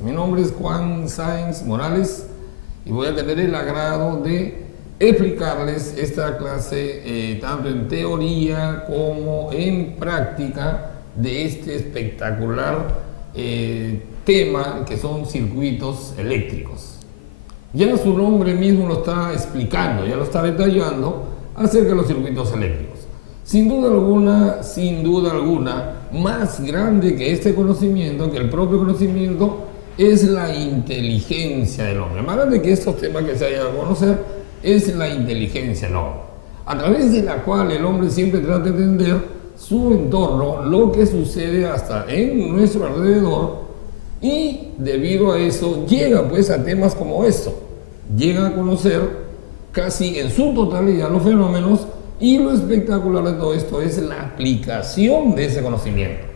días. Mi nombre es Juan Sáenz Morales y voy a tener el agrado de explicarles esta clase tanto en teoría como en práctica de este espectacular tema que son circuitos eléctricos. Ya su nombre mismo lo está explicando, ya lo está detallando acerca de los circuitos eléctricos. Sin duda alguna, más grande que este conocimiento, que el propio conocimiento, es la inteligencia del hombre. Más grande que estos temas que se hayan a conocer, es la inteligencia del hombre, a través de la cual el hombre siempre trata de entender su entorno, lo que sucede hasta en nuestro alrededor, y debido a eso llega pues a temas como esto, llega a conocer casi en su totalidad los fenómenos. Y lo espectacular de todo esto es la aplicación de ese conocimiento.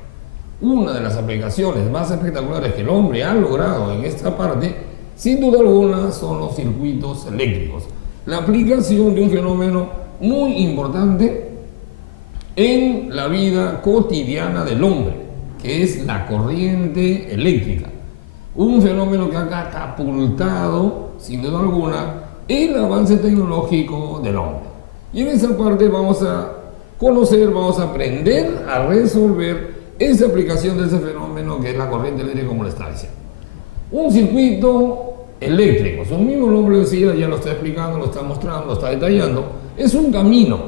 Una de las aplicaciones más espectaculares que el hombre ha logrado en esta parte, sin duda alguna, son los circuitos eléctricos. La aplicación de un fenómeno muy importante en la vida cotidiana del hombre, que es la corriente eléctrica. Un fenómeno que ha catapultado, sin duda alguna, el avance tecnológico del hombre. Y en esa parte vamos a conocer, vamos a aprender a resolver esa aplicación de ese fenómeno que es la corriente eléctrica, como le estaba diciendo. Un circuito eléctrico, su mismo nombre decía, ya lo está explicando, lo está mostrando, lo está detallando, es un camino.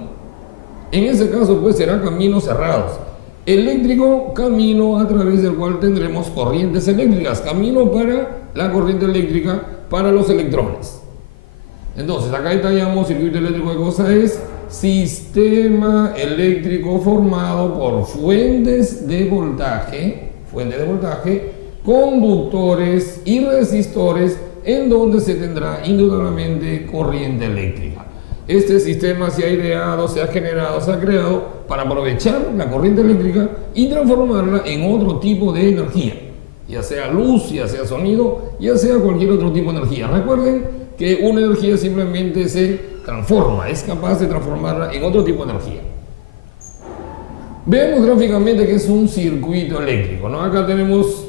En ese caso pues será caminos cerrados. Eléctrico, camino a través del cual tendremos corrientes eléctricas, camino para la corriente eléctrica, para los electrones. Entonces, acá detallamos circuito eléctrico. ¿Qué cosa es? Sistema eléctrico formado por fuentes de voltaje, conductores y resistores, en donde se tendrá indudablemente corriente eléctrica. Este sistema se ha ideado, se ha generado, se ha creado para aprovechar la corriente eléctrica y transformarla en otro tipo de energía, ya sea luz, ya sea sonido, ya sea cualquier otro tipo de energía. Recuerden que una energía simplemente se transforma, es capaz de transformarla en otro tipo de energía. Vemos gráficamente que es un circuito eléctrico, ¿no? Acá tenemos,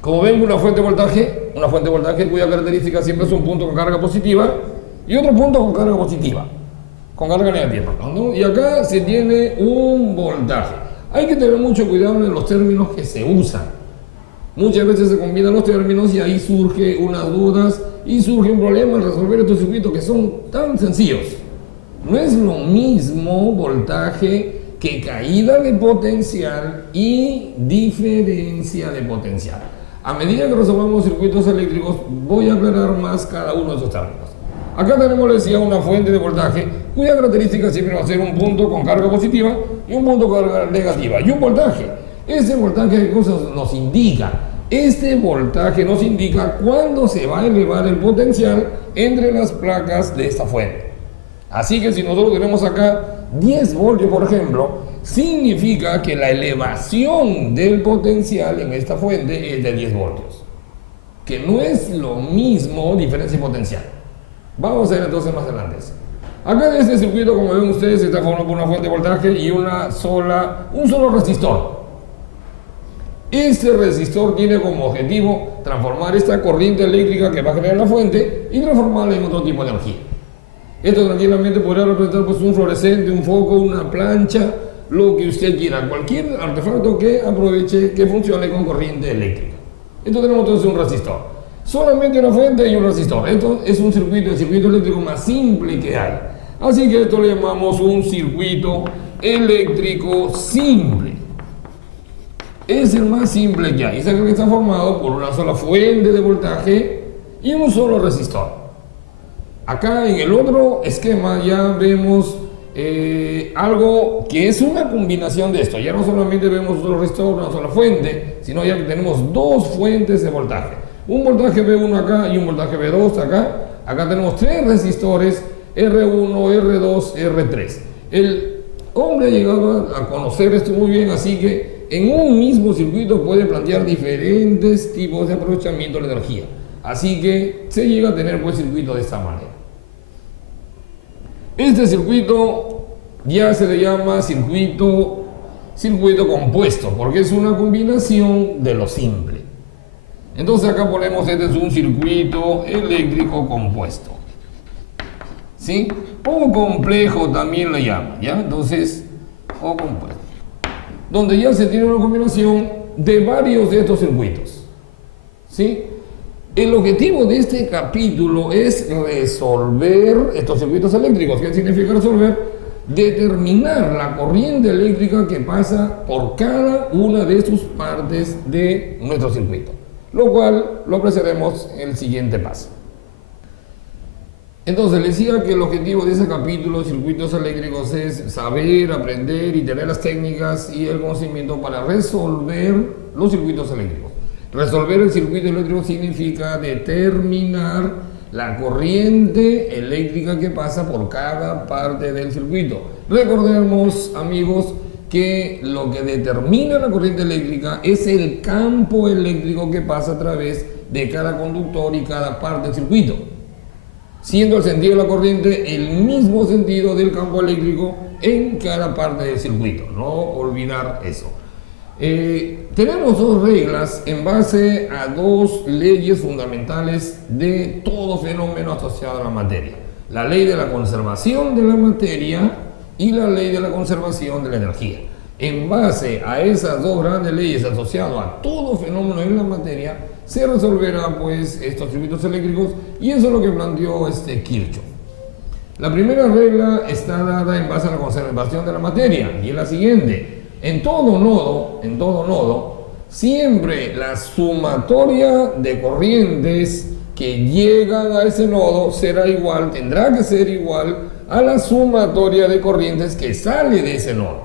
como ven, una fuente de voltaje cuya característica siempre es un punto con carga positiva y otro punto con carga positiva, con carga negativa, ¿no? Y acá se tiene un voltaje. Hay que tener mucho cuidado en los términos que se usan. Muchas veces se combinan los términos y ahí surge unas dudas y surge un problema al resolver estos circuitos que son tan sencillos. No es lo mismo voltaje que caída de potencial y diferencia de potencial. A medida que resolvamos circuitos eléctricos, voy a aclarar más cada uno de esos términos. Acá tenemos, les decía, una fuente de voltaje cuya característica siempre va a ser un punto con carga positiva y un punto con carga negativa. Y un voltaje. Ese voltaje, ¿qué cosas nos indica? Este voltaje nos indica cuándo se va a elevar el potencial entre las placas de esta fuente. Así que si nosotros tenemos acá 10 voltios, por ejemplo, significa que la elevación del potencial en esta fuente es de 10 voltios. Que no es lo mismo diferencia y potencial. Vamos a ver entonces más adelante. Acá en este circuito, como ven ustedes, está formado por una fuente de voltaje y un solo resistor. Este resistor tiene como objetivo transformar esta corriente eléctrica que va a generar la fuente y transformarla en otro tipo de energía. Esto tranquilamente podría representar pues un fluorescente, un foco, una plancha, lo que usted quiera, cualquier artefacto que aproveche, que funcione con corriente eléctrica. Esto tenemos entonces un resistor. Solamente una fuente y un resistor. Esto es el circuito eléctrico más simple que hay. Así que esto le llamamos un circuito eléctrico simple. Es el más simple que hay. Es el que está formado por una sola fuente de voltaje y un solo resistor. Acá en el otro esquema ya vemos algo que es una combinación de esto. Ya no solamente vemos un solo resistor, una sola fuente, sino ya que tenemos dos fuentes de voltaje. Un voltaje V1 acá y un voltaje V2 acá. Acá tenemos tres resistores, R1, R2, R3. El hombre ha llegado a conocer esto muy bien, así que en un mismo circuito puede plantear diferentes tipos de aprovechamiento de la energía. Así que se llega a tener pues circuito de esta manera. Este circuito ya se le llama circuito compuesto, porque es una combinación de lo simple. Entonces acá ponemos, este es un circuito eléctrico compuesto, ¿sí? O complejo también lo llaman, ¿ya? Entonces, o compuesto, donde ya se tiene una combinación de varios de estos circuitos, ¿sí? El objetivo de este capítulo es resolver estos circuitos eléctricos. ¿Qué significa resolver? Determinar la corriente eléctrica que pasa por cada una de sus partes de nuestro circuito, lo cual lo apreciaremos en el siguiente paso. Entonces, les decía que el objetivo de ese capítulo de circuitos eléctricos es saber, aprender y tener las técnicas y el conocimiento para resolver los circuitos eléctricos. Resolver el circuito eléctrico significa determinar la corriente eléctrica que pasa por cada parte del circuito. Recordemos, amigos, que lo que determina la corriente eléctrica es el campo eléctrico que pasa a través de cada conductor y cada parte del circuito, siendo el sentido de la corriente el mismo sentido del campo eléctrico en cada parte del circuito. No olvidar eso. Tenemos dos reglas en base a dos leyes fundamentales de todo fenómeno asociado a la materia: la ley de la conservación de la materia y la ley de la conservación de la energía. En base a esas dos grandes leyes asociadas a todo fenómeno en la materia, se resolverán pues estos circuitos eléctricos, y eso es lo que planteó Kirchhoff. La primera regla está dada en base a la conservación de la materia, y es la siguiente: en todo nodo, siempre la sumatoria de corrientes que llegan a ese nodo tendrá que ser igual a la sumatoria de corrientes que sale de ese nodo.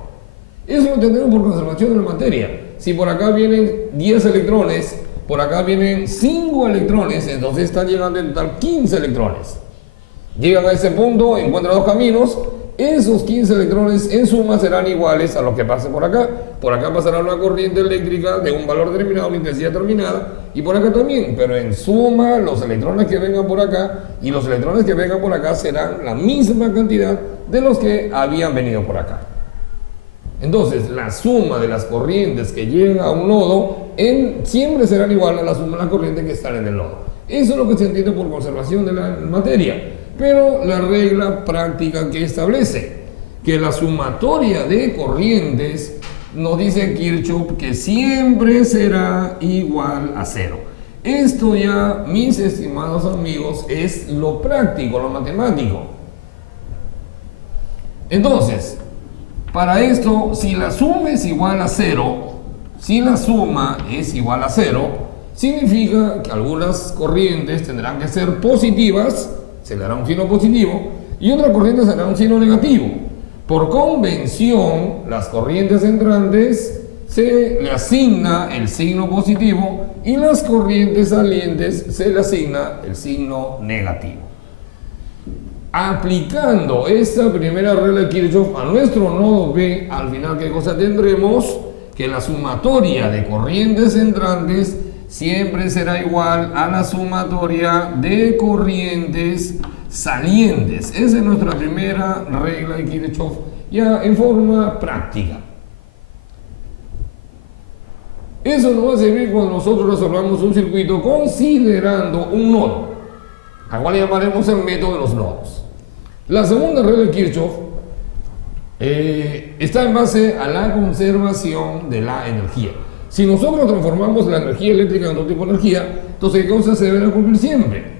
Eso lo entendemos por conservación de la materia. Si por acá vienen 10 electrones, por acá vienen 5 electrones, entonces están llegando en total 15 electrones. Llegan a ese punto, encuentran dos caminos. Esos 15 electrones en suma serán iguales a lo que pase por acá. Por acá pasará una corriente eléctrica de un valor determinado, una intensidad determinada, y por acá también. Pero en suma, los electrones que vengan por acá y los electrones que vengan por acá serán la misma cantidad de los que habían venido por acá. Entonces, la suma de las corrientes que llegan a un nodo siempre serán igual a la suma de las corrientes que están en el nodo. Eso es lo que se entiende por conservación de la materia. Pero la regla práctica que establece que la sumatoria de corrientes, nos dice Kirchhoff, que siempre será igual a cero. Esto ya, mis estimados amigos, es lo práctico, lo matemático. Entonces, para esto, si la suma es igual a cero, significa que algunas corrientes tendrán que ser positivas, se le dará un signo positivo, y otra corriente se le dará un signo negativo. Por convención, las corrientes entrantes se le asigna el signo positivo y las corrientes salientes se le asigna el signo negativo. Aplicando esta primera regla de Kirchhoff a nuestro nodo B, al final, ¿qué cosa tendremos? Que la sumatoria de corrientes entrantes siempre será igual a la sumatoria de corrientes salientes. Esa es nuestra primera regla de Kirchhoff, ya en forma práctica. Eso nos va a servir cuando nosotros resolvamos un circuito considerando un nodo, al cual llamaremos el método de los nodos. La segunda regla de Kirchhoff está en base a la conservación de la energía. Si nosotros transformamos la energía eléctrica en otro tipo de energía, entonces ¿qué cosas se deben cumplir siempre?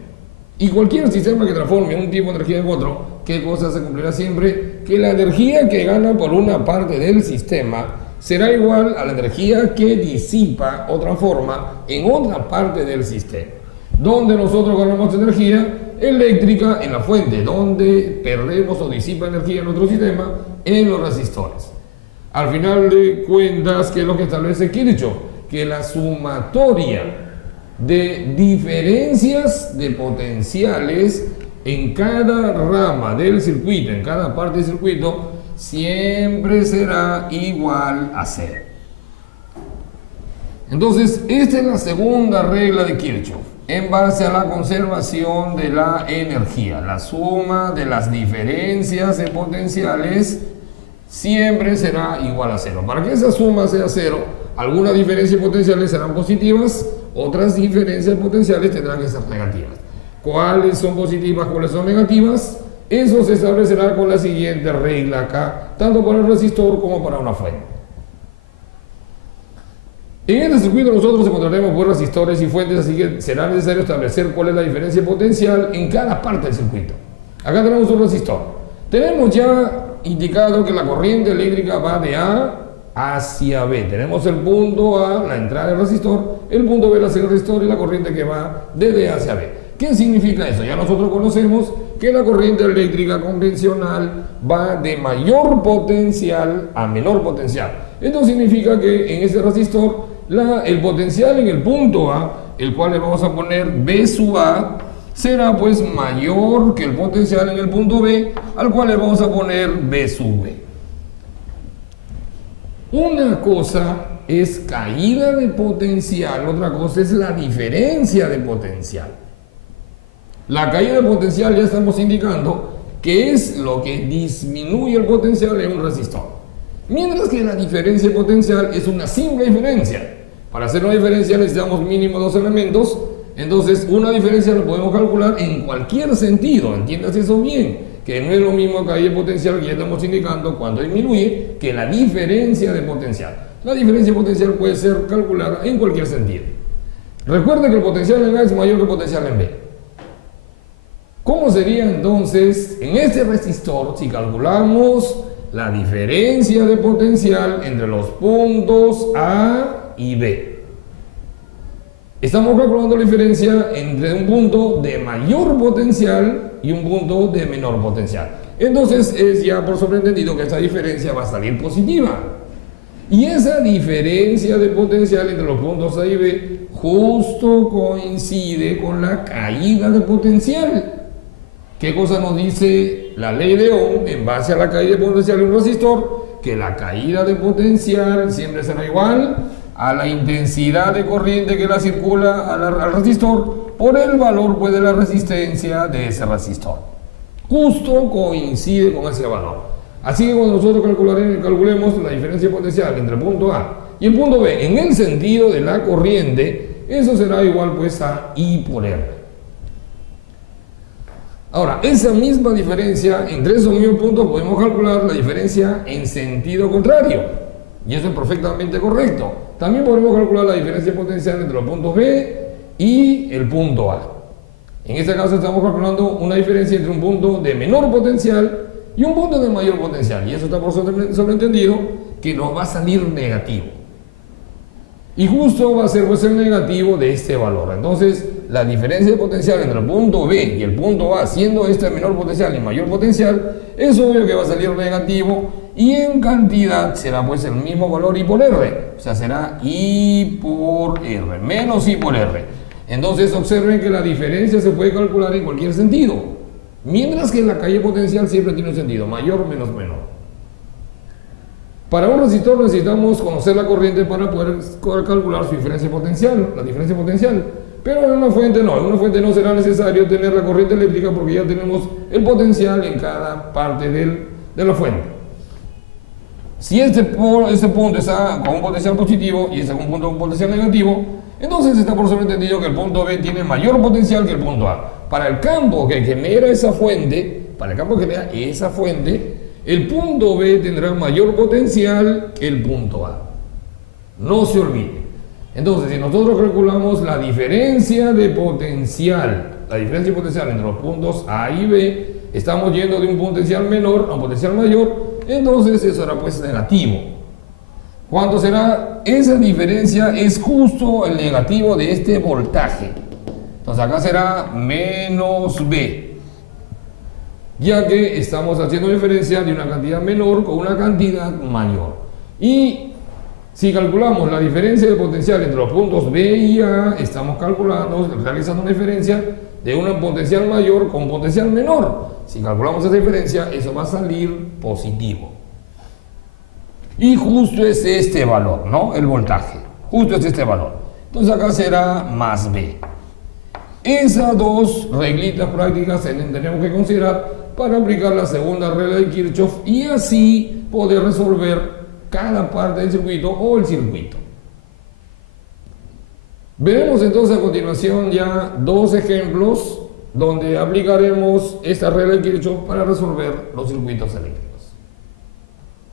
Y cualquier sistema que transforme un tipo de energía en otro, ¿qué cosa se cumplirá siempre? Que la energía que gana por una parte del sistema será igual a la energía que disipa o transforma en otra parte del sistema. Donde nosotros ganamos energía eléctrica en la fuente, donde perdemos o disipa energía en nuestro sistema en los resistores. Al final de cuentas, ¿qué es lo que establece Kirchhoff? Que la sumatoria de diferencias de potenciales en cada rama del circuito, en cada parte del circuito, siempre será igual a cero. Entonces, esta es la segunda regla de Kirchhoff, en base a la conservación de la energía. La suma de las diferencias de potenciales siempre será igual a cero. Para que esa suma sea cero, algunas diferencias potenciales serán positivas, otras diferencias potenciales tendrán que ser negativas. ¿Cuáles son positivas, cuáles son negativas? Eso se establecerá con la siguiente regla acá, tanto para el resistor como para una fuente. En este circuito nosotros encontraremos pues resistores y fuentes, así que será necesario establecer cuál es la diferencia potencial en cada parte del circuito. Acá tenemos un resistor. Tenemos ya indicado que la corriente eléctrica va de A hacia B. Tenemos el punto A, la entrada del resistor, el punto B, la salida del resistor y la corriente que va de A hacia B. ¿Qué significa eso? Ya nosotros conocemos que la corriente eléctrica convencional va de mayor potencial a menor potencial. Esto significa que en ese resistor el potencial en el punto A, el cual le vamos a poner B sub A, será pues mayor que el potencial en el punto B, al cual le vamos a poner B sub B. Una cosa es caída de potencial, otra cosa es la diferencia de potencial. La caída de potencial ya estamos indicando que es lo que disminuye el potencial en un resistor. Mientras que la diferencia de potencial es una simple diferencia. Para hacer una diferencia necesitamos mínimo dos elementos. Entonces una diferencia la podemos calcular en cualquier sentido. Entiéndase eso bien, que no es lo mismo caída de potencial que ya estamos indicando cuando disminuye que la diferencia de potencial. La diferencia de potencial puede ser calculada en cualquier sentido. Recuerda que el potencial en A es mayor que el potencial en B. ¿Cómo sería entonces en este resistor si calculamos la diferencia de potencial entre los puntos A y B? Estamos calculando la diferencia entre un punto de mayor potencial y un punto de menor potencial. Entonces es ya por sobreentendido que esta diferencia va a salir positiva. Y esa diferencia de potencial entre los puntos A y B justo coincide con la caída de potencial. ¿Qué cosa nos dice la ley de Ohm en base a la caída de potencial en un resistor? Que la caída de potencial siempre será igual a la intensidad de corriente que la circula al resistor por el valor pues, de la resistencia de ese resistor. Justo coincide con ese valor. Así que cuando nosotros calculemos la diferencia potencial entre el punto A y el punto B en el sentido de la corriente, eso será igual pues a I por R. Ahora, esa misma diferencia entre esos mismos puntos podemos calcular la diferencia en sentido contrario. Y eso es perfectamente correcto. También podemos calcular la diferencia potencial entre los puntos B y el punto A. En este caso estamos calculando una diferencia entre un punto de menor potencial y un punto de mayor potencial. Y eso está por sobreentendido que nos va a salir negativo. Y justo va a ser pues, el negativo de este valor. Entonces, la diferencia de potencial entre el punto B y el punto A, siendo este menor potencial y mayor potencial, es obvio que va a salir negativo y en cantidad será pues el mismo valor I por R. O sea, será I por R, menos I por R. Entonces, observen que la diferencia se puede calcular en cualquier sentido. Mientras que la caída potencial siempre tiene un sentido, mayor menos menor. Para un resistor necesitamos conocer la corriente para poder calcular su diferencia potencial, la diferencia potencial. Pero en una fuente no será necesario tener la corriente eléctrica porque ya tenemos el potencial en cada parte de la fuente. Si este punto está con un potencial positivo y este con un punto con potencial negativo, entonces está por sobreentendido que el punto B tiene mayor potencial que el punto A. Para el campo que genera esa fuente, el punto B tendrá mayor potencial que el punto A. No se olvide. Entonces, si nosotros calculamos la diferencia de potencial, entre los puntos A y B, estamos yendo de un potencial menor a un potencial mayor, entonces eso será pues negativo. ¿Cuánto será? Esa diferencia es justo el negativo de este voltaje. Entonces acá será menos B, ya que estamos haciendo diferencia de una cantidad menor con una cantidad mayor. Y si calculamos la diferencia de potencial entre los puntos B y A, estamos realizando una diferencia de un potencial mayor con un potencial menor. Si calculamos esa diferencia, eso va a salir positivo. Y justo es este valor, ¿no? El voltaje. Justo es este valor. Entonces acá será más B. Esas dos reglitas prácticas tenemos que considerar para aplicar la segunda regla de Kirchhoff y así poder resolver cada parte del circuito o el circuito. Veremos entonces a continuación ya dos ejemplos donde aplicaremos esta regla de Kirchhoff para resolver los circuitos eléctricos.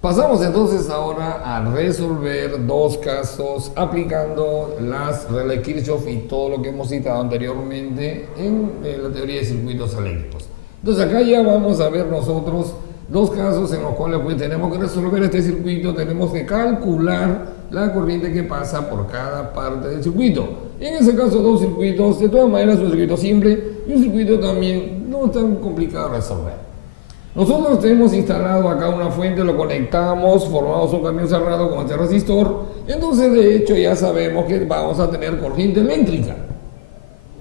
Pasamos entonces ahora a resolver dos casos aplicando las reglas de Kirchhoff y todo lo que hemos citado anteriormente en la teoría de circuitos eléctricos. Entonces acá ya vamos a ver nosotros dos casos en los cuales pues, tenemos que resolver este circuito, tenemos que calcular la corriente que pasa por cada parte del circuito. En ese caso dos circuitos, de todas maneras un circuito simple y un circuito también no tan complicado de resolver. Nosotros tenemos instalado acá una fuente, lo conectamos, formamos un camino cerrado con este resistor, entonces de hecho ya sabemos que vamos a tener corriente eléctrica.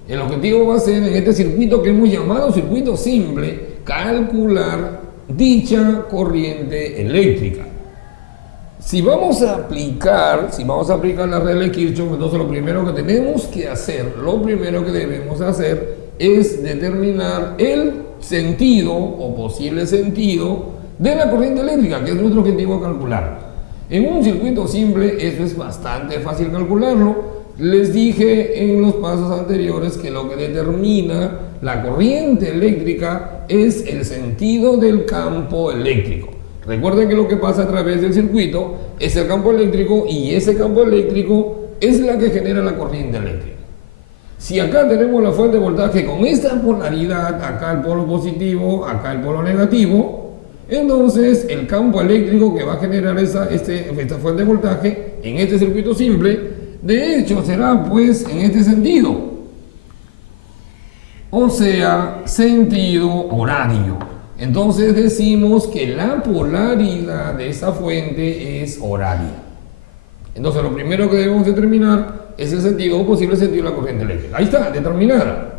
El objetivo va a ser en este circuito que hemos llamado circuito simple, calcular dicha corriente eléctrica. Si vamos a aplicar la regla de Kirchhoff, entonces lo primero que tenemos que hacer, lo primero que debemos hacer es determinar el sentido o posible sentido de la corriente eléctrica, que es nuestro objetivo calcular. En un circuito simple eso es bastante fácil calcularlo. Les dije en los pasos anteriores que lo que determina la corriente eléctrica es el sentido del campo eléctrico. Recuerden que lo que pasa a través del circuito es el campo eléctrico y ese campo eléctrico es la que genera la corriente eléctrica. Si acá tenemos la fuente de voltaje con esta polaridad, acá el polo positivo, acá el polo negativo, entonces el campo eléctrico que va a generar esta fuente de voltaje en este circuito simple, de hecho será pues en este sentido, o sea, sentido horario. Entonces decimos que la polaridad de esa fuente es horaria. Entonces lo primero que debemos determinar es el sentido o posible sentido de la corriente eléctrica. Ahí está, determinada.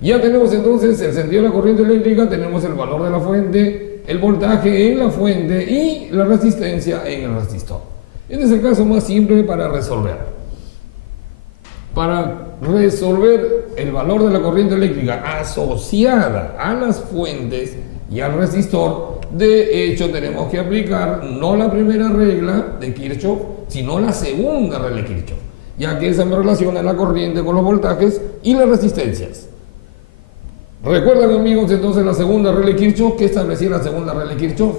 Ya tenemos entonces el sentido de la corriente eléctrica, tenemos el valor de la fuente, el voltaje en la fuente y la resistencia en el resistor. Este es el caso más simple para resolver. Para resolver el valor de la corriente eléctrica asociada a las fuentes y al resistor, de hecho tenemos que aplicar no la primera regla de Kirchhoff, sino la segunda regla de Kirchhoff, ya que esa me relaciona la corriente con los voltajes y las resistencias. ¿Recuerdan, amigos, entonces la segunda regla de Kirchhoff? ¿Qué establecía la segunda regla de Kirchhoff?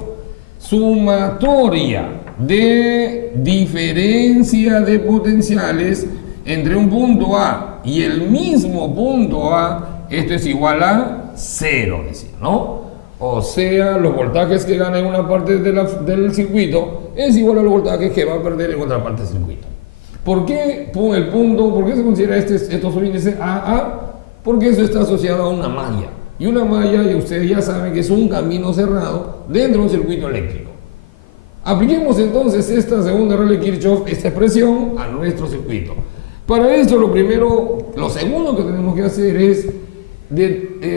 Sumatoria de diferencia de potenciales entre un punto A y el mismo punto A, esto es igual a 0, decía, ¿no? O sea, los voltajes que gana en una parte del circuito es igual a los voltajes que va a perder en otra parte del circuito. ¿Por qué el punto? ¿Por qué se considera estos subíndices AA? Porque eso está asociado a una malla. Y una malla, y ustedes ya saben que es un camino cerrado dentro de un circuito eléctrico. Apliquemos entonces esta segunda regla de Kirchhoff, esta expresión, a nuestro circuito. Para esto lo segundo que tenemos que hacer es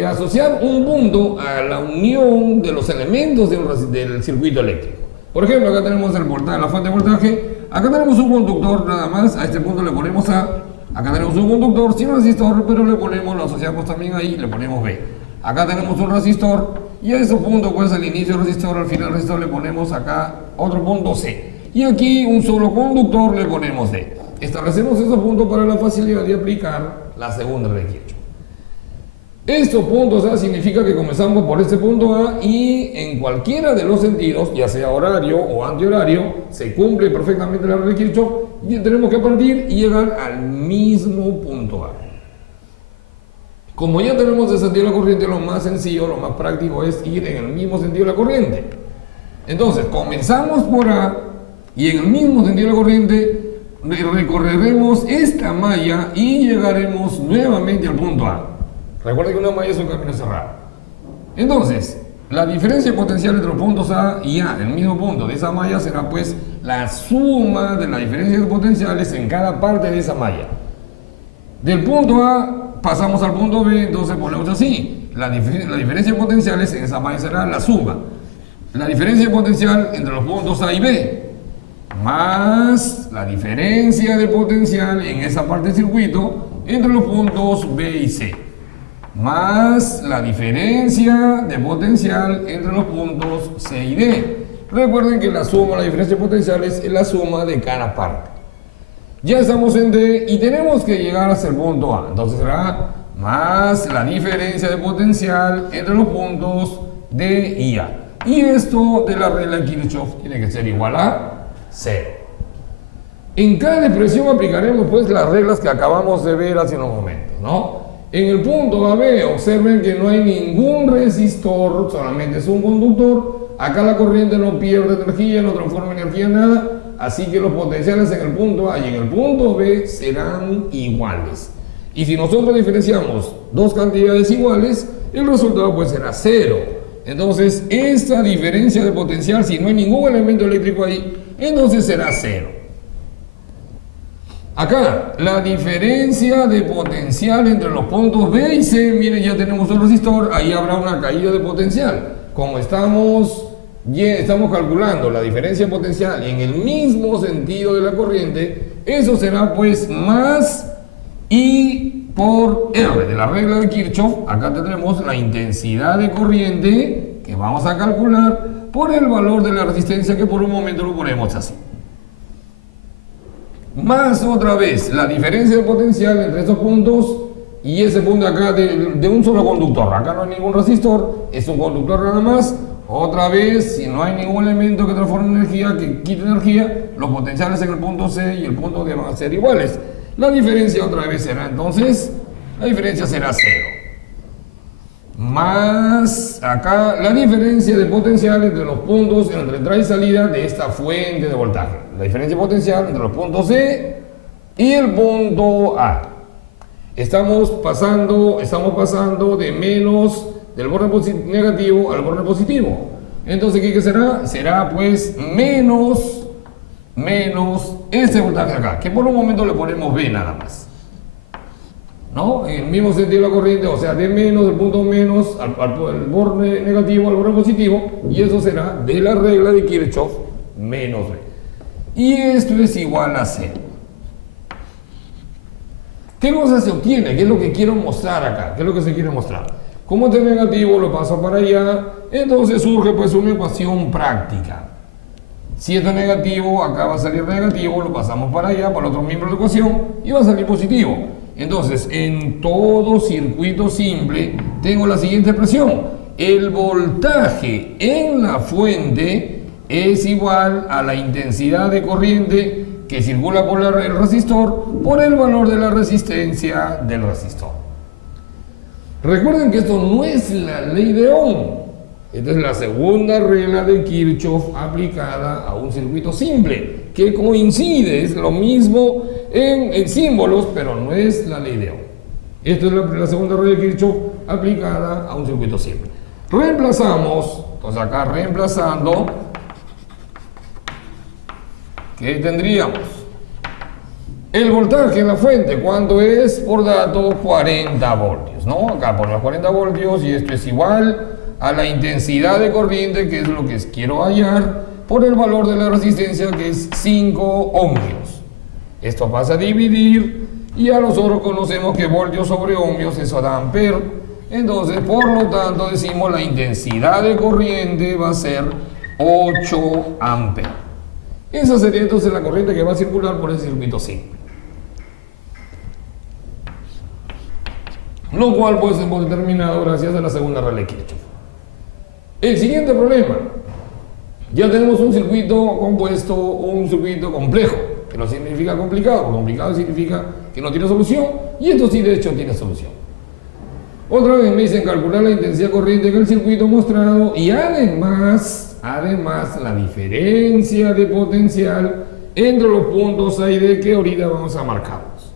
asociar un punto a la unión de los elementos del circuito eléctrico. Por ejemplo, acá tenemos la fuente de voltaje, acá tenemos un conductor nada más, a este punto le ponemos A, acá tenemos un conductor sin resistor, pero lo asociamos también ahí, le ponemos B. Acá tenemos un resistor y a ese punto, pues al inicio del resistor, al final del resistor le ponemos acá otro punto C. Y aquí un solo conductor le ponemos D. Establecemos esos puntos para la facilidad de aplicar la segunda regla de Kirchhoff. Estos puntos A significa que comenzamos por este punto A y en cualquiera de los sentidos, ya sea horario o antihorario, se cumple perfectamente la regla de Kirchhoff y tenemos que partir y llegar al mismo punto A. Como ya tenemos el sentido de la corriente, lo más sencillo, lo más práctico es ir en el mismo sentido de la corriente. Entonces, comenzamos por A y en el mismo sentido de la corriente recorreremos esta malla y llegaremos nuevamente al punto A. Recuerden que una malla es un camino cerrado. Entonces, la diferencia potencial entre los puntos A y A, el mismo punto de esa malla, será pues la suma de las diferencias potenciales en cada parte de esa malla. Del punto A pasamos al punto B, entonces ponemos así. La diferencia de potenciales en esa malla será la suma. La diferencia potencial entre los puntos A y B, más la diferencia de potencial en esa parte del circuito entre los puntos B y C, más la diferencia de potencial entre los puntos C y D. Recuerden que la suma de la diferencia de potenciales es la suma de cada parte. Ya estamos en D y tenemos que llegar hasta el punto A. Entonces será más la diferencia de potencial entre los puntos D y A. Y esto de la regla de Kirchhoff tiene que ser igual a 0. En cada expresión aplicaremos pues las reglas que acabamos de ver hace unos momentos, ¿no? En el punto AB, observen que no hay ningún resistor, solamente es un conductor. Acá la corriente no pierde energía, no transforma energía en nada. Así que los potenciales en el punto A y en el punto B serán iguales. Y si nosotros diferenciamos dos cantidades iguales, el resultado pues será 0. Entonces, esta diferencia de potencial, si no hay ningún elemento eléctrico ahí, entonces será 0. Acá, la diferencia de potencial entre los puntos B y C, miren, ya tenemos un resistor, ahí habrá una caída de potencial. Como estamos calculando la diferencia de potencial en el mismo sentido de la corriente, eso será pues más I por R de la regla de Kirchhoff. Acá tendremos la intensidad de corriente que vamos a calcular por el valor de la resistencia, que por un momento lo ponemos así. Más otra vez la diferencia de potencial entre estos puntos y ese punto acá de un solo conductor. Acá no hay ningún resistor, es un conductor nada más. Otra vez, si no hay ningún elemento que transforme energía, que quite energía, los potenciales en el punto C y el punto D van a ser iguales. La diferencia otra vez será entonces, la diferencia será 0. Más acá la diferencia de potencial entre los puntos entre entrada y salida de esta fuente de voltaje. La diferencia de potencial entre los puntos C y el punto A. Estamos pasando de menos del borde negativo al borde positivo. Entonces, ¿qué será? Será pues menos este voltaje acá, que por un momento le ponemos B nada más, ¿no? En el mismo sentido de la corriente, o sea, de menos, del punto menos al borde negativo al borde positivo, y eso será de la regla de Kirchhoff menos B. Y esto es igual a 0. ¿Qué cosa se obtiene? ¿Qué es lo que quiero mostrar acá? ¿Qué es lo que se quiere mostrar? Como este negativo lo paso para allá, entonces surge pues una ecuación práctica. Si esto es negativo, acá va a salir negativo, lo pasamos para allá, para el otro miembro de la ecuación, y va a salir positivo. Entonces, en todo circuito simple, tengo la siguiente expresión. El voltaje en la fuente es igual a la intensidad de corriente que circula por el resistor por el valor de la resistencia del resistor. Recuerden que esto no es la ley de Ohm. Esta es la segunda regla de Kirchhoff aplicada a un circuito simple, que coincide, es lo mismo en símbolos, pero no es la ley de Ohm. Esta es la segunda regla de Kirchhoff aplicada a un circuito simple. Reemplazamos, entonces acá reemplazando, ¿qué tendríamos? El voltaje en la fuente, ¿cuánto es? Por dato, 40 voltios, ¿no? Acá ponemos 40 voltios y esto es igual a la intensidad de corriente, que es lo que quiero hallar, por el valor de la resistencia, que es 5 ohmios. Esto pasa a dividir y a nosotros conocemos que voltios sobre ohmios eso da ampere. Entonces, por lo tanto, decimos la intensidad de corriente va a ser 8 amperes. Esa sería entonces la corriente que va a circular por ese circuito simple. Lo cual puede ser determinado gracias a la segunda regla de Kirchhoff. El siguiente problema. Ya tenemos un circuito compuesto, un circuito complejo, que no significa complicado. Complicado significa que no tiene solución, y esto sí de hecho tiene solución. Otra vez me dicen calcular la intensidad corriente en el circuito mostrado y además la diferencia de potencial entre los puntos A y D que ahorita vamos a marcarlos.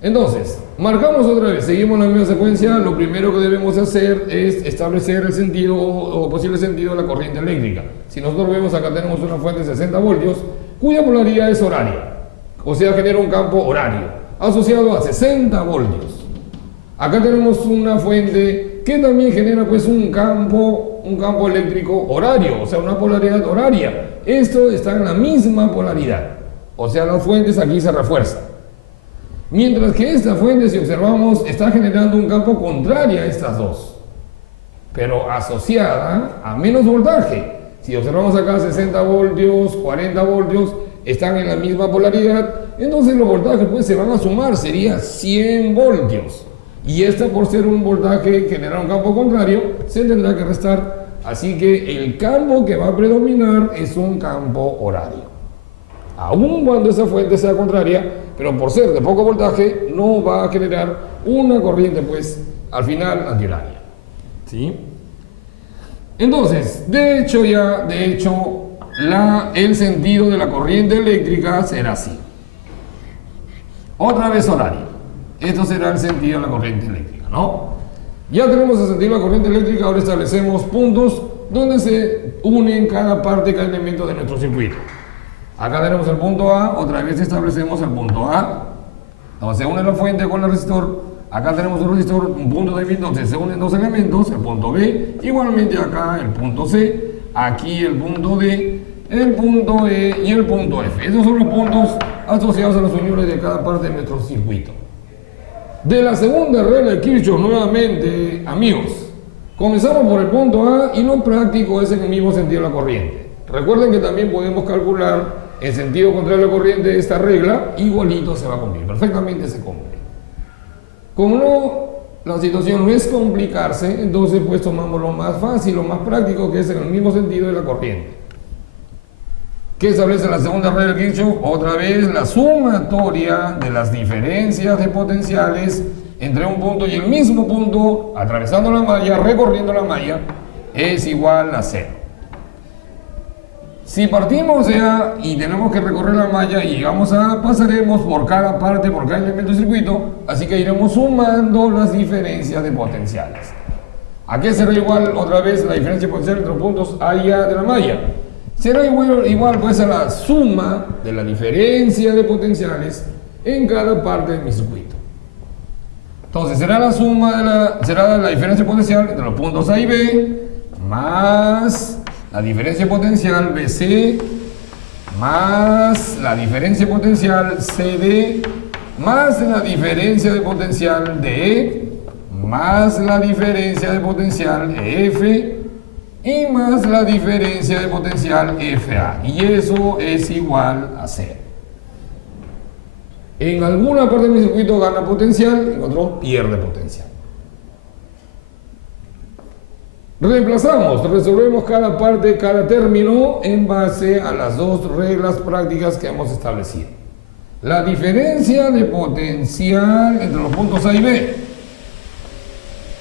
Entonces, marcamos otra vez, seguimos la misma secuencia. Lo primero que debemos hacer es establecer el sentido o posible sentido de la corriente eléctrica. Si nosotros vemos acá tenemos una fuente de 60 voltios cuya polaridad es horaria, o sea genera un campo horario asociado a 60 voltios. Acá tenemos una fuente que también genera pues un campo eléctrico horario, o sea una polaridad horaria. Esto está en la misma polaridad, o sea las fuentes aquí se refuerzan. Mientras que esta fuente, si observamos, está generando un campo contrario a estas dos, pero asociada a menos voltaje. Si observamos acá 60 voltios, 40 voltios, están en la misma polaridad, entonces los voltajes pues se van a sumar, sería 100 voltios. Y esta, por ser un voltaje generar un campo contrario, se tendrá que restar. Así que el campo que va a predominar es un campo horario. Aun cuando esa fuente sea contraria, pero por ser de poco voltaje, no va a generar una corriente pues al final antihoraria. ¿Sí? Entonces, de hecho, el sentido de la corriente eléctrica será así. Otra vez horario. Esto será el sentido de la corriente eléctrica, ¿no? Ya tenemos el sentido de la corriente eléctrica, ahora establecemos puntos donde se unen cada parte, cada elemento de nuestro circuito. Acá tenemos el punto A, otra vez establecemos el punto A, donde se une la fuente con el resistor. Acá tenemos un resistor, un punto de entonces se unen dos elementos, el punto B, igualmente acá el punto C, aquí el punto D, el punto E y el punto F. Esos son los puntos asociados a las uniones de cada parte de nuestro circuito. De la segunda regla de Kirchhoff nuevamente, amigos, comenzamos por el punto A y lo práctico es en el mismo sentido de la corriente. Recuerden que también podemos calcular el sentido contrario de la corriente de esta regla, igualito se va a cumplir, perfectamente se cumple. Como no, la situación no es complicarse, entonces pues tomamos lo más fácil, lo más práctico, que es en el mismo sentido de la corriente. ¿Qué establece la segunda regla de Kirchhoff? Otra vez la sumatoria de las diferencias de potenciales entre un punto y el mismo punto, atravesando la malla, recorriendo la malla, es igual a 0. Si partimos de A y tenemos que recorrer la malla y llegamos a A, pasaremos por cada parte, por cada elemento del circuito, así que iremos sumando las diferencias de potenciales. ¿A qué será igual otra vez la diferencia de potencial entre los puntos A y A de la malla? Será igual pues a la suma de la diferencia de potenciales en cada parte de mi circuito. Entonces será la suma será la diferencia potencial entre los puntos A y B más la diferencia potencial BC más la diferencia potencial CD más la diferencia de potencial DE más la diferencia de potencial EF y más la diferencia de potencial FA, y eso es igual a 0. En alguna parte de mi circuito gana potencial, en otro pierde potencial. Resolvemos cada parte, cada término en base a las dos reglas prácticas que hemos establecido. La diferencia de potencial entre los puntos A y B.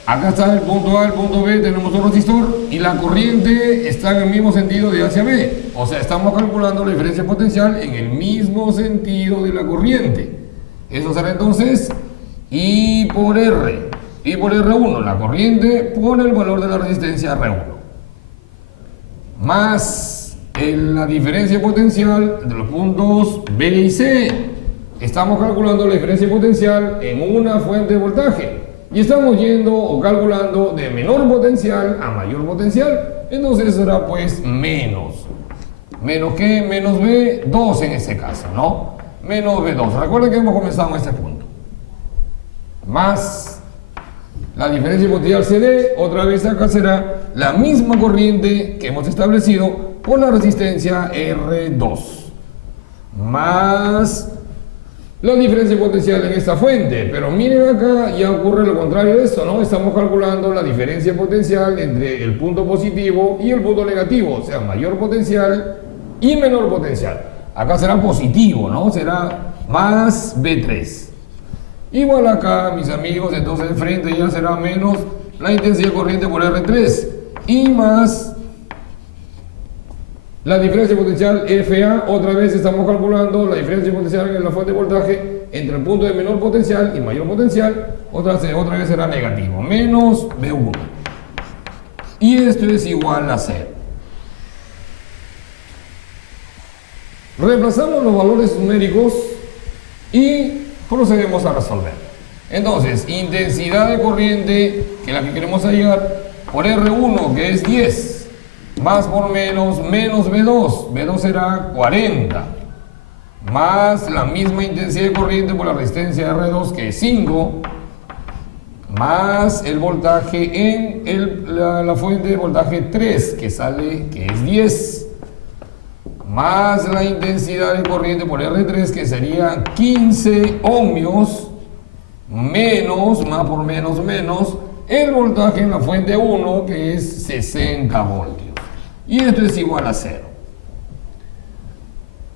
Acá está el punto A, el punto B, tenemos un resistor y la corriente está en el mismo sentido de A hacia B. O sea, estamos calculando la diferencia potencial en el mismo sentido de la corriente. Eso será entonces I por R. I por R1, la corriente por el valor de la resistencia R1. Más la diferencia potencial de los puntos B y C. Estamos calculando la diferencia potencial en una fuente de voltaje. Y estamos yendo o calculando de menor potencial a mayor potencial, entonces será pues menos. ¿Menos qué? Menos B2 en este caso, ¿no? Menos B2. Recuerden que hemos comenzado en este punto. Más la diferencia potencial CD, otra vez acá será la misma corriente que hemos establecido por la resistencia R2. Más la diferencia potencial en esta fuente, pero miren acá, ya ocurre lo contrario de esto, ¿no? Estamos calculando la diferencia potencial entre el punto positivo y el punto negativo, o sea, mayor potencial y menor potencial. Acá será positivo, ¿no? Será más B3. Igual acá, mis amigos, entonces de frente ya será menos la intensidad de corriente por R3 y más la diferencia potencial FA. Otra vez estamos calculando la diferencia potencial en la fuente de voltaje entre el punto de menor potencial y mayor potencial. Otra vez será negativo, menos B1. Y esto es igual a 0. Reemplazamos los valores numéricos y procedemos a resolver. Entonces, intensidad de corriente, que es la que queremos hallar, por R1, que es 10. Más por menos B2, B2 será 40, más la misma intensidad de corriente por la resistencia R2 que es 5, más el voltaje en la fuente de voltaje 3 que es 10, más la intensidad de corriente por R3, que sería 15 ohmios, menos, más por menos, menos, el voltaje en la fuente 1, que es 60 voltios. Y esto es igual a 0.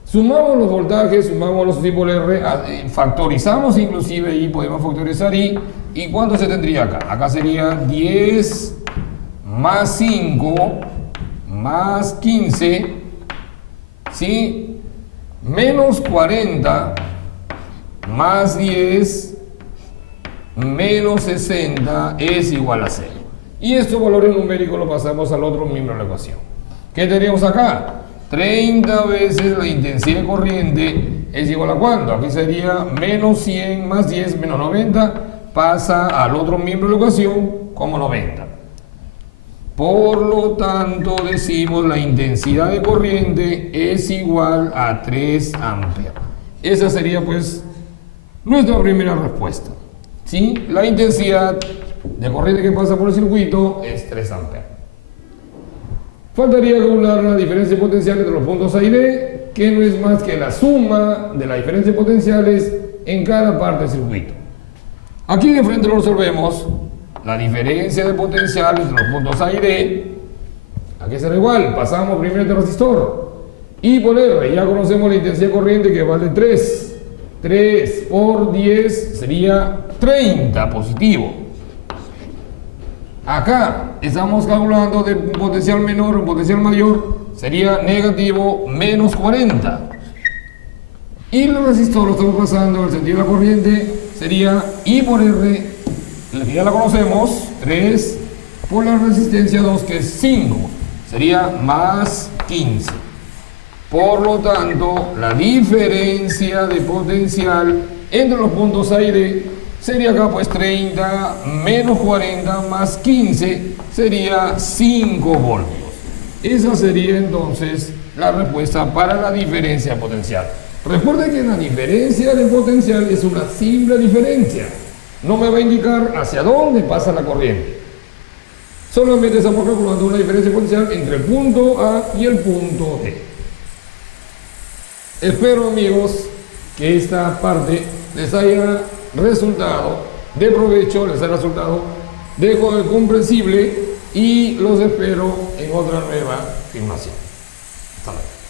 Sumamos los voltajes, sumamos los I por R, factorizamos inclusive I, podemos factorizar I. ¿Y cuánto se tendría acá? Acá sería 10 más 5 más 15, ¿sí? Menos 40 más 10 menos 60 es igual a 0. Y estos valores numéricos los pasamos al otro miembro de la ecuación. ¿Qué tenemos acá? 30 veces la intensidad de corriente es igual a ¿cuánto? Aquí sería menos 100 más 10 menos 90, pasa al otro miembro de la ecuación como 90. Por lo tanto, decimos la intensidad de corriente es igual a 3 amperes. Esa sería pues nuestra primera respuesta. ¿Sí? La intensidad de corriente que pasa por el circuito es 3 amperes. Faltaría calcular la diferencia potencial entre los puntos A y D, que no es más que la suma de las diferencias potenciales en cada parte del circuito. Aquí de frente lo resolvemos. La diferencia de potencial entre los puntos A y D, aquí será igual, pasamos primero este resistor. Y por R, ya conocemos la intensidad de corriente que vale 3. 3 por 10 sería 30 positivo. Acá estamos calculando de potencial menor o potencial mayor, sería negativo menos 40. Y el resistor lo estamos pasando en el sentido de la corriente, sería I por R, que ya la conocemos, 3 por la resistencia 2, que es 5, sería más 15. Por lo tanto, la diferencia de potencial entre los puntos A y D sería acá pues 30 menos 40 más 15 sería 5 voltios. Esa sería entonces la respuesta para la diferencia potencial. Recuerden que la diferencia de potencial es una simple diferencia. No me va a indicar hacia dónde pasa la corriente. Solamente estamos calculando una diferencia potencial entre el punto A y el punto D. Espero, amigos, que esta parte les haya resultado de provecho, les haya resultado de comprensible, y los espero en otra nueva filmación. Hasta luego.